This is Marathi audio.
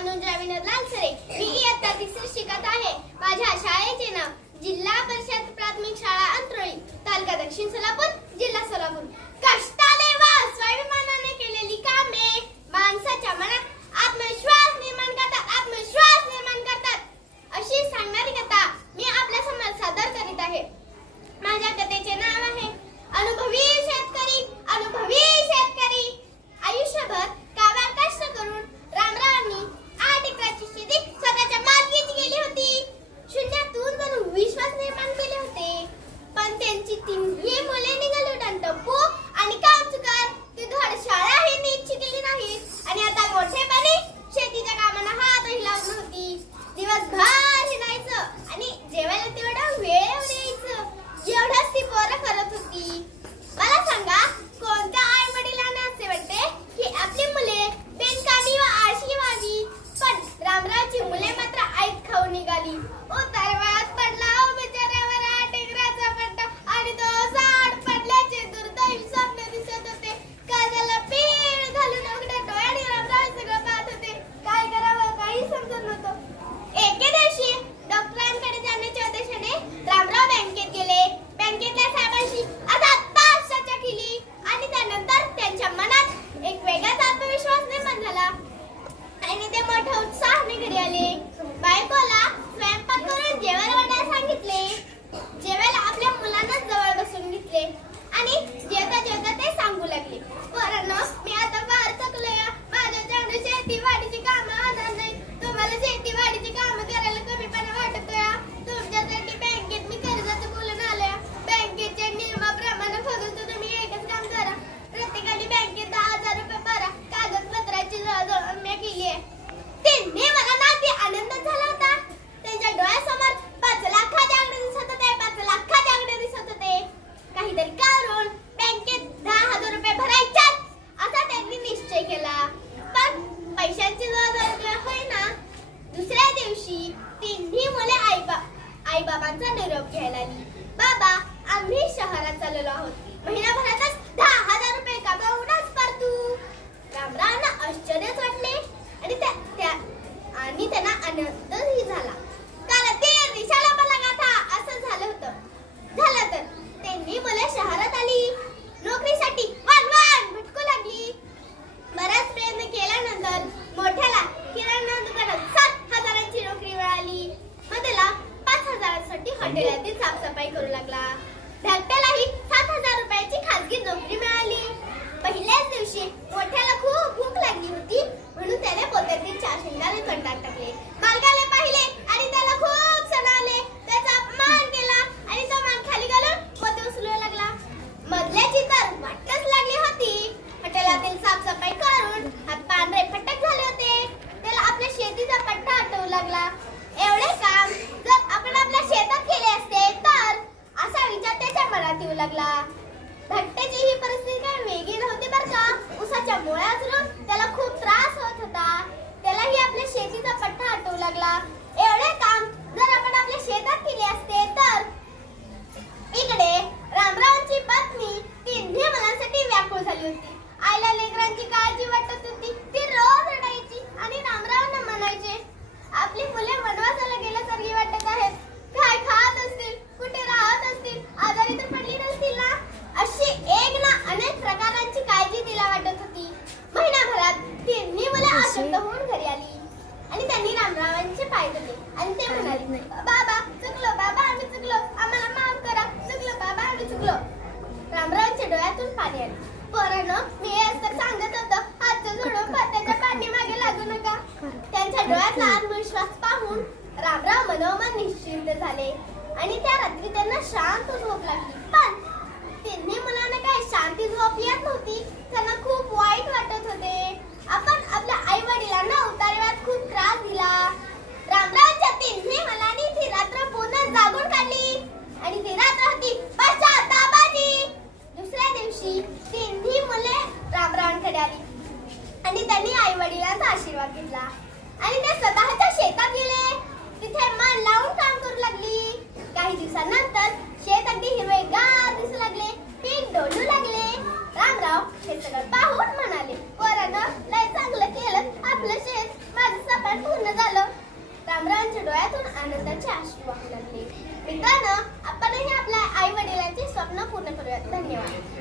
अनुजा विनोद लालसरे. मी इयत्ता तिसरी शिकत आहे. माझ्या शाळेचे नाव जिल्हा परिषद प्राथमिक शाळा अंतरोळी तालुका दक्षिण सोलापूर जिल्हा सोलापूर. घरी आले. बाय बोल दिवशी तिन्ही मुले आई आईबाबांचा निरोप घ्यायला आली. बाबा आम्ही शहरात चाललो आहोत. महिनाभरातच नाही. बाबा चुकलो बाबा आम्ही चुकलो. आम्हाला माफ करा. चुकलो बाबा आम्ही चुकलो. रामरावांच्या डोळ्यातून पाणी आले. पोरानं मी असं सांगत होतो. हात जोडून पत्त्याच्या पाणी मागे लागू नका. त्यांच्या डोळ्यातला आत्मविश्वास पाहून रामराव मनोमन निश्चिंत झाले. आणि त्या रात्री त्यांना शांत झोप लागली. आई वडिलांचा आशीर्वाद घेतला. आणि ते स्वतःच्या शेतात गेले. तिथे मन लावून काम करू लागली. काही दिवसांनंतर शेत अगदी हिरवेगार दिसू लागले. पीक डोलू लागले. रामराव हे सगळं पाहून म्हणाले पोरानं लय चांगलं केलं आपलं शेत. माझं सपाट पूर्ण झालं. रामरावांच्या डोळ्यातून आनंदाचे अश्रू वाहू लागले. मित्रांनो आपणही आपल्या आई वडिलांची स्वप्न पूर्ण करूयात. धन्यवाद.